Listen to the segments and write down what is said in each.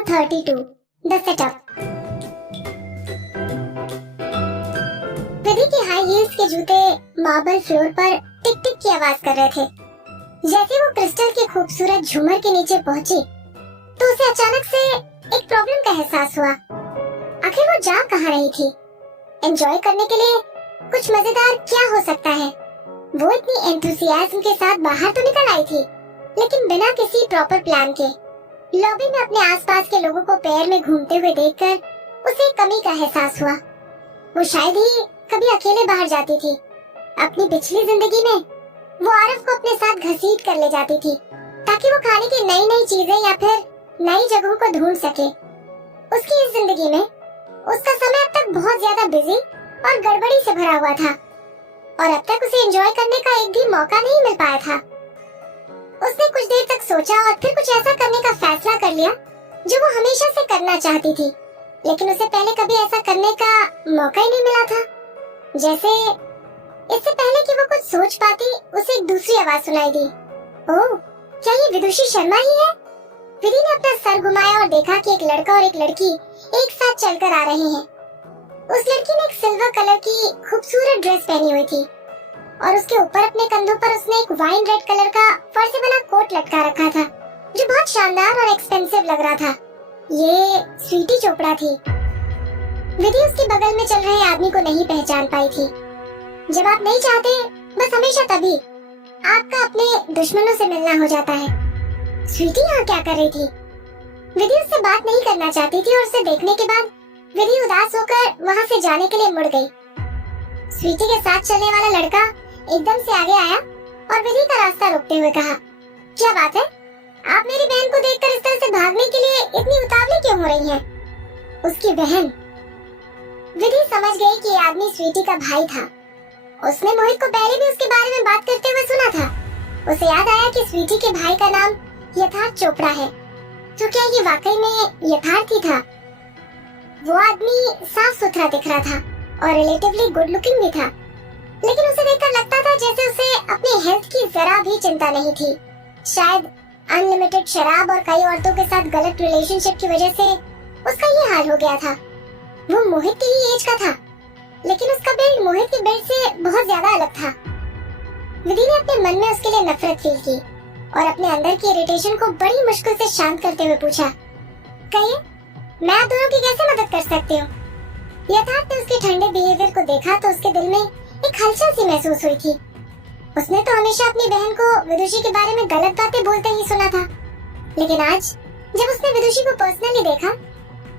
432 the setup. विधि के high heels के जूते मार्बल फ्लोर पर टिक टिक की आवाज कर रहे थे। जैसे वो क्रिस्टल के खूबसूरत झूमर के नीचे पहुंची तो उसे अचानक से एक प्रॉब्लम का एहसास हुआ। आखिर वो जा कहाँ रही थी? एंजॉय करने के लिए कुछ मजेदार क्या हो सकता है? वो इतनी एंथुसियाज्म के साथ बाहर तो निकल आई थी, लेकिन बिना किसी प्रॉपर प्लान के। लॉबी में अपने आसपास के लोगों को पैर में घूमते हुए देखकर उसे कमी का एहसास हुआ। वो शायद ही कभी अकेले बाहर जाती थी। अपनी पिछली जिंदगी में वो आरफ को अपने साथ घसीट कर ले जाती थी ताकि वो खाने की नई नई चीजें या फिर नई जगहों को ढूंढ सके। उसकी इस जिंदगी में उसका समय अब तक बहुत ज्यादा बिजी और गड़बड़ी से भरा हुआ था और अब तक उसे एंजॉय करने का एक भी मौका नहीं मिल पाया था। उसने कुछ देर तक सोचा और फिर कुछ ऐसा करने का फैसला कर लिया जो वो हमेशा से करना चाहती थी, लेकिन उसे पहले कभी ऐसा करने का मौका ही नहीं मिला था। जैसे इससे पहले कि वो कुछ सोच पाती, उसे एक दूसरी आवाज सुनाई दी। ओह, क्या ये विदुषी शर्मा ही है? विधि ने अपना सर घुमाया और देखा कि एक लड़का और एक लड़की एक साथ चलकर आ रहे हैं। उस लड़की ने एक सिल्वर कलर की खूबसूरत ड्रेस पहनी हुई थी और उसके ऊपर अपने कंधों पर उसने एक वाइन रेड कलर का फर से बना कोट लटका रखा था जो बहुत शानदार और एक्सपेंसिव लग रहा था। ये स्वीटी चोपड़ा थी। विधि उसके बगल में चल रहे आदमी को नहीं पहचान पाई थी। जब आप नहीं चाहते, बस हमेशा तभी आपका अपने दुश्मनों से मिलना हो जाता है। स्वीटी यहाँ क्या कर रही थी? विधि उससे बात नहीं करना चाहती थी और उसे देखने के बाद विधि उदास होकर वहाँ से जाने के लिए मुड़ गई। स्वीटी के साथ चलने वाला लड़का एकदम से आगे आया और विधि का रास्ता रोकते हुए कहा, क्या बात है? आप मेरी बहन को देखकर इस तरह से भागने के लिए इतनी उतावली क्यों हो रही हैं? उसकी बहन। विधि समझ गई कि ये आदमी स्वीटी का भाई था। उसने मोहित को पहले भी उसके बारे में बात करते हुए सुना था। उसे याद आया कि स्वीटी के भाई का नाम यथार्थ चोपड़ा है। तो क्या ये वाकई में यथार्थ ही था? वो आदमी साफ सुथरा दिख रहा था और रिलेटिवली गुड लुकिंग भी था, लेकिन उसे देखकर लगता था जैसे उसे अपनी हेल्थ की जरा भी चिंता नहीं थी। शायद अनलिमिटेड शराब और कई औरतों के साथ गलत रिलेशनशिप की वजह से उसका ये हाल हो गया था। वो मोहित की ही एज का था, लेकिन उसका बिल्ड मोहित की बिल्ड से बहुत ज्यादा अलग था। विधि ने अपने मन में उसके लिए नफरत फील की और अपने अंदर की इरिटेशन को बड़ी मुश्किल से शांत करते हुए पूछा, कहिए, मैं आप दोनों की कैसे मदद कर सकती हूँ? यथार्थ ने उसके ठंडे बिहेवियर को देखा तो उसके दिल में एक हलचल सी महसूस हुई थी। उसने तो हमेशा अपनी बहन को विदुषी के बारे में गलत बातें बोलते ही सुना था, लेकिन आज जब उसने विदुषी को पर्सनली देखा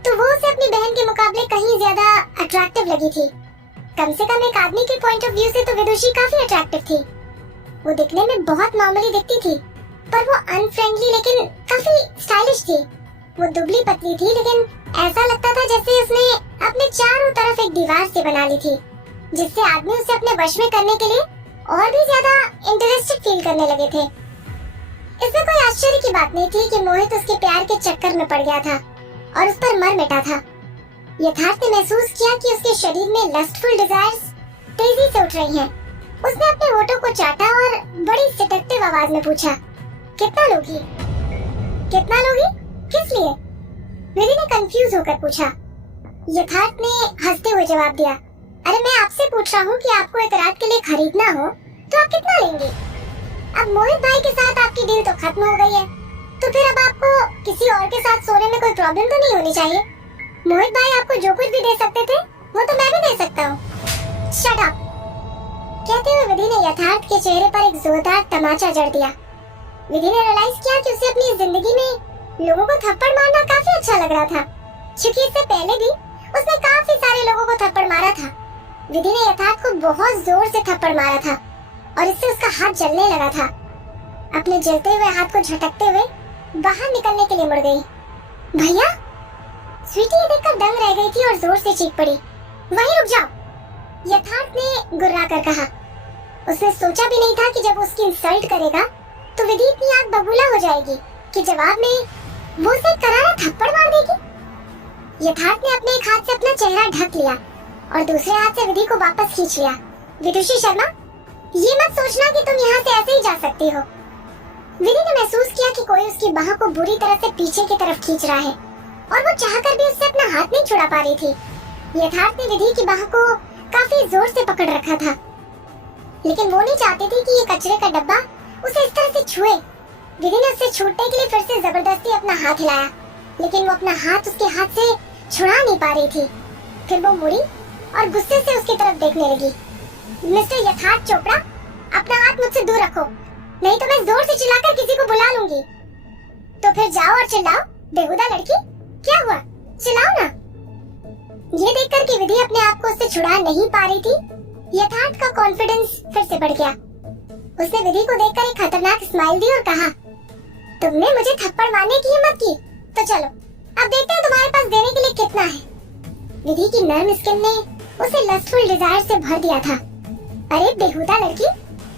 तो वो उसे अपनी बहन के मुकाबले कहीं ज्यादा अट्रैक्टिव लगी थी। कम से कम एक आदमी के पॉइंट ऑफ व्यू से तो विदुषी काफी अट्रैक्टिव थी। वो दिखने में बहुत मामूली दिखती थी, पर वो अनफ्रेंडली लेकिन काफी स्टाइलिश थी। वो दुबली पतली थी, लेकिन ऐसा लगता था जैसे उसने अपने चारों तरफ एक दीवार से बना ली थी, जिससे आदमी उसे अपने वश में करने के लिए और भी ज्यादा इंटरेस्टेड फील करने लगे थे। इसमें कोई आश्चर्य की बात नहीं थी कि मोहित उसके प्यार के चक्कर में पड़ गया था और उस पर मर मिटा था। यथार्थ ने महसूस किया कि उसके शरीर में लस्टफुल डिजायर्स तेजी से उठ रही हैं। उसने अपने होठों को चाटा और बड़ी सिटकते आवाज में पूछा, कितना लोगी? कितना लोगी? किस लिए? विधि ने कंफ्यूज होकर पूछा। यथार्थ ने हंसते हुए जवाब दिया, अरे मैं आपसे पूछ रहा हूँ कि आपको एक रात के लिए खरीदना हो तो आप कितना लेंगे? अब मोहित भाई के साथ आपकी डील तो खत्म हो गई है, तो फिर अब आपको किसी और के साथ सोने में कोई प्रॉब्लम तो नहीं होनी चाहिए। मोहित भाई आपको जो कुछ भी दे सकते थे वो तो मैं भी दे सकता हूँ। Shut up! कहते हुए विधि ने यथार्थ के चेहरे पर एक जोरदार तमाचा जड़ दिया। विधि ने रियलाइज किया कि उसे अपनी जिंदगी में लोगों को थप्पड़ मारना काफी अच्छा लग रहा था, क्योंकि इससे पहले भी उसने काफी सारे लोगों को थप्पड़ मारा था। विधि ने यथार्थ को बहुत जोर से थप्पड़ मारा था और इससे उसका हाथ जलने लगा था। अपने जलते हुए हाथ को झटकते हुए बाहर निकलने के लिए मुड़ गई। भैया! स्वीटी ये देखकर दंग रह गई थी और जोर से चीख पड़ी, वहीं रुक जाओ! यथार्थ ने गुर्रा कर कहा। उसने सोचा भी नहीं था कि जब उसकी इंसल्ट करेगा तो विधि इतनी आग बबूला हो जाएगी कि जवाब में वो उसे करारा थप्पड़ मार देगी। यथार्थ ने अपने एक हाथ से अपना चेहरा ढक लिया और दूसरे हाथ से विधि को वापस खींच लिया। विदुषी शर्मा, ये मत सोचना कि तुम यहाँ से ऐसे ही जा सकती हो। विधि ने महसूस किया कि कोई उसकी बाह को बुरी तरह से पीछे की तरफ खींच रहा है और वो चाहकर भी उससे अपना हाथ नहीं छुड़ा पा रही थी। यथार्थ ने विधि की बाह को काफी जोर से पकड़ रखा था, लेकिन वो नहीं चाहती थी कि ये कचरे का डब्बा उसे इस तरह से छुए। विधि ने उससे छूटने के लिए फिर से जबरदस्ती अपना हाथ हिलाया, लेकिन वो अपना हाथ उसके हाथ से छुड़ा नहीं पा रही थी। फिर वो मुड़ी और गुस्से से उसकी तरफ देखने लगी। मिस्टर यथार्थ चोपड़ा, अपना हाथ मुझसे दूर रखो, नहीं तो मैं जोर से चिल्लाकर किसी को बुला लूंगी। तो फिर जाओ और चिल्लाओ, बेहुदा लड़की, क्या हुआ, चिल्लाओ ना। ये देखकर कि विधि अपने आप को उससे छुड़ा नहीं पा रही थी, यथार्थ का कॉन्फिडेंस फिर से बढ़ गया। उसने विधि को देखकर एक खतरनाक स्माइल दी और कहा, तुमने मुझे थप्पड़ मारने की हिम्मत की, तो चलो अब देखते हैं तुम्हारे पास देने के लिए कितना है। विधि की नर्म स्किन ने उसे लस्टफुल डिजायर से भर दिया था। अरे बेहुदा लड़की,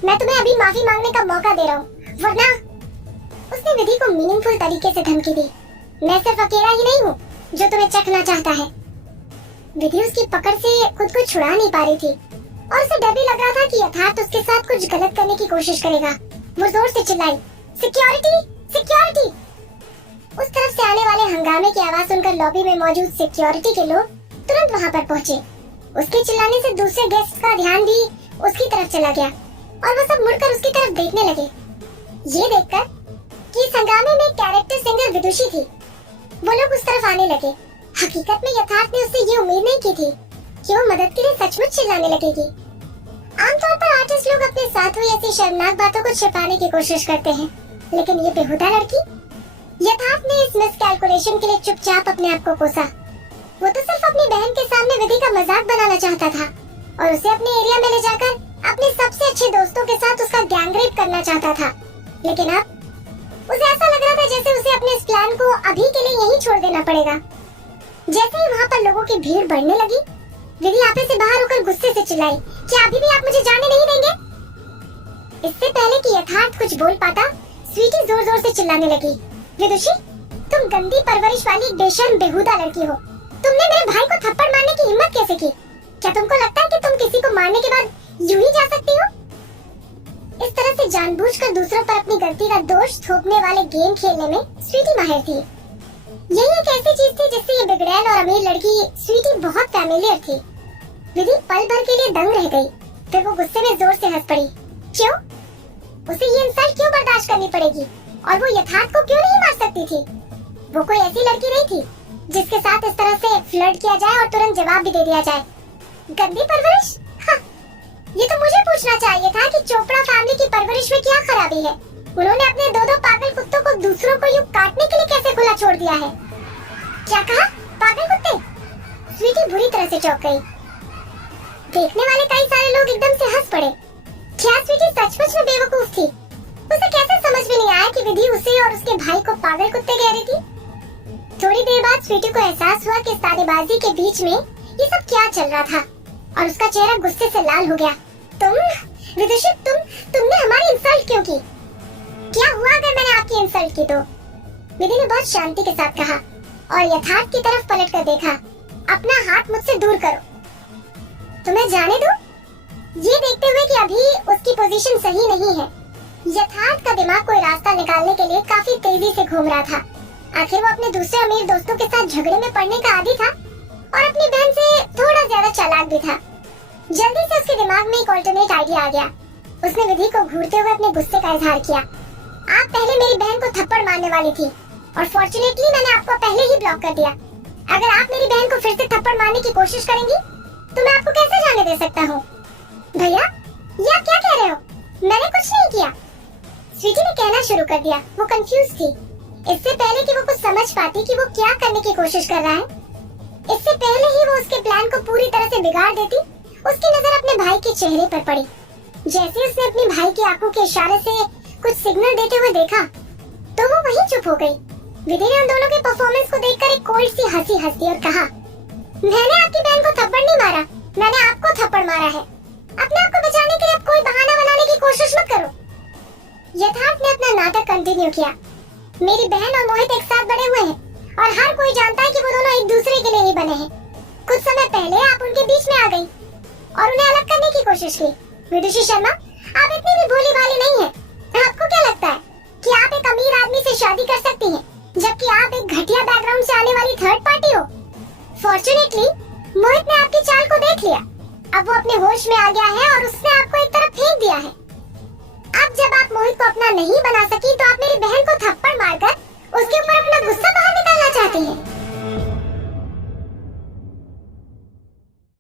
मैं तुम्हें अभी माफी मांगने का मौका दे रहा हूँ, वरना। उसने विधि को मीनिंगफुल तरीके से धमकी दी। मैं सिर्फ अकेला ही नहीं हूँ जो तुम्हें चखना चाहता है। विधि उसकी पकड़ से खुद को छुड़ा नहीं पा रही थी और उसे डर भी लग रहा था कि यथार्थ उसके साथ कुछ गलत करने की कोशिश करेगा। वो जोर से चिल्लाई, सिक्योरिटी, सिक्योरिटी। उस तरफ से आने वाले हंगामे की आवाज सुनकर लॉबी में मौजूद सिक्योरिटी के लोग तुरंत वहां पर पहुंचे। उसके चिल्लाने से दूसरे गेस्ट का ध्यान भी उसकी तरफ चला गया और वो सब मुड़कर उसकी तरफ देखने लगे। ये देखकर कि इस हंगामे में कैरेक्टर सिंगर विदुषी थी, वो लोग उस तरफ आने लगे। हकीकत में यथार्थ ने उससे ये उम्मीद नहीं की थी कि वो मदद के लिए सचमुच चिल्लाने लगेगी। आमतौर पर आर्टिस्ट लोग अपने साथ हुई ऐसी शर्मनाक बातों को छिपाने की कोशिश करते हैं, लेकिन ये बेहुदा लड़की, यथार्थ ने इस मिसकैलकुलेशन के लिए चुपचाप अपने आप को कोसा। वो तो सिर्फ अपनी बहन के सामने विधि का मजाक बनाना चाहता था और उसे अपने एरिया में ले जाकर अपने सबसे अच्छे दोस्तों के साथ उसका गैंग रेप करना चाहता था। लेकिन अब उसे ऐसा लग रहा था जैसे उसे अपने इस प्लान को अभी के लिए यहीं छोड़ देना पड़ेगा। जैसे ही वहाँ पर लोगों की भीड़ बढ़ने लगी, विधि आपे से बाहर होकर गुस्से से चिल्लाई, क्या अभी भी आप मुझे जाने नहीं देंगे? इससे पहले कि यथार्थ कुछ बोल पाता, स्वीटी जोर जोर से चिल्लाने लगी, विदुषी, तुम गंदी परवरिश वाली एक बेशर्म बेहुदा लड़की हो। तुमने मेरे भाई को थप्पड़ मारने की हिम्मत कैसे की? क्या तुमको लगता है कि तुम किसी को मारने के बाद यूं ही जा सकती हो? इस तरह से जानबूझकर दूसरों पर अपनी गलती का दोष थोपने वाले गेम खेलने में स्वीटी माहिर थी। यही एक ऐसी चीज थी जिससे ये बिगड़ैल और अमीर लड़की स्वीटी बहुत फैमिलियर थी। विधि पल भर के लिए दंग रह गई, फिर वो गुस्से में जोर से हंस पड़ी। क्यों? उसे ये इंसल्ट क्यों बर्दाश्त करनी पड़ेगी? और वो यथार्थ को क्यों नहीं मार सकती थी? वो कोई ऐसी लड़की नहीं थी जिसके साथ इस तरह से फ्लर्ट किया जाए और तुरंत जवाब भी दे दिया जाए। गंदी परवरिश? हाँ, ये तो मुझे पूछना चाहिए था कि चोपड़ा फैमिली की परवरिश में क्या खराबी है। उन्होंने अपने दो पागल कुत्तों को दूसरों को यूं काटने के लिए कैसे खुला छोड़ दिया है? क्या कहा? पागल कुत्ते? स्वीटी बुरी तरह से चौंक गई। देखने वाले कई सारे लोग एकदम से हंस पड़े। क्या स्वीटी सचमुच में बेवकूफ थी? उसे कैसे समझ में नहीं आया कि विधि उसे और उसके भाई को पागल कुत्ते कह रही थी? थोड़ी देर बाद स्वीटी को एहसास हुआ कि सादेबाजी के बीच में ये सब क्या चल रहा था और उसका चेहरा गुस्से से लाल हो गया। विदुषी, तुमने हमारी इंसल्ट क्यों की? क्या हुआ अगर मैंने आपकी इंसल्ट की तो? विधि ने बहुत शांति के साथ कहा और यथार्थ की तरफ पलट कर देखा। अपना हाथ मुझसे दूर करो। तुम्हें जाने दो, ये देखते हुए कि अभी उसकी पोजीशन सही नहीं है। यथार्थ का दिमाग कोई रास्ता निकालने के लिए काफी तेजी से घूम रहा था। आखिर वो अपने दूसरे अमीर दोस्तों के साथ झगड़े में पड़ने का आदी था और अपनी बहन से थोड़ा ज्यादा चालाक भी था। जल्दी से उसके दिमाग में एक ऑल्टरनेट आइडिया आ गया। उसने विधि को घूरते हुए अपने गुस्से का इजहार किया। आप पहले मेरी बहन को थप्पड़ मारने वाली थी और फॉर्चुनेटली मैंने आपको पहले ही ब्लॉक कर दिया। अगर आप मेरी बहन को फिर से थप्पड़ मारने की कोशिश करेंगी तो मैं आपको कैसे जाने दे सकता हूँ? भैया, ये आप क्या कह रहे हो? मैंने कुछ नहीं किया। स्वीटी ने कहना शुरू कर दिया। वो कंफ्यूज थी। इससे पहले कि वो कुछ समझ पाती कि वो क्या करने की कोशिश कर रहा है, इससे पहले ही वो उसके प्लान को पूरी तरह से बिगाड़ देती, उसकी नजर अपने भाई के चेहरे पर पड़ी। जैसे उसने अपने भाई की आंखों के इशारे से कुछ सिग्नल देते हुए देखा तो वो वहीं चुप हो गई। विधि ने उन दोनों के परफॉर्मेंस को देखकर एक कोल्ड सी हंसी हंसी और कहा, मैंने आपकी बहन को थप्पड़ नहीं मारा, मैंने आपको थप्पड़ मारा है। अपने आप को बचाने के लिए अब कोई बहाना बनाने की कोशिश मत करो। यथार्थ ने अपना नाटक कंटिन्यू किया। मेरी बहन और मोहित एक साथ बड़े हुए हैं और हर कोई जानता है कि वो दोनों एक दूसरे के लिए ही बने हैं। कुछ समय पहले आप उनके बीच में आ गई और उन्हें अलग करने की कोशिश की। विदुषी शर्मा, आप इतनी भी भोली भाली नहीं है। आपको क्या लगता है कि आप एक अमीर आदमी से शादी कर सकती हैं जबकि आप एक घटिया बैकग्राउंड से आने वाली थर्ड पार्टी हो। फॉर्चुनेटली मोहित ने आपकी चाल को देख लिया। अब वो अपने होश में आ गया है और उसने आपको एक तरफ फेंक दिया है। अब जब आप मोहित को अपना नहीं बना सकी तो आप मेरी बहन को थप्पड़ मारकर उसके ऊपर अपना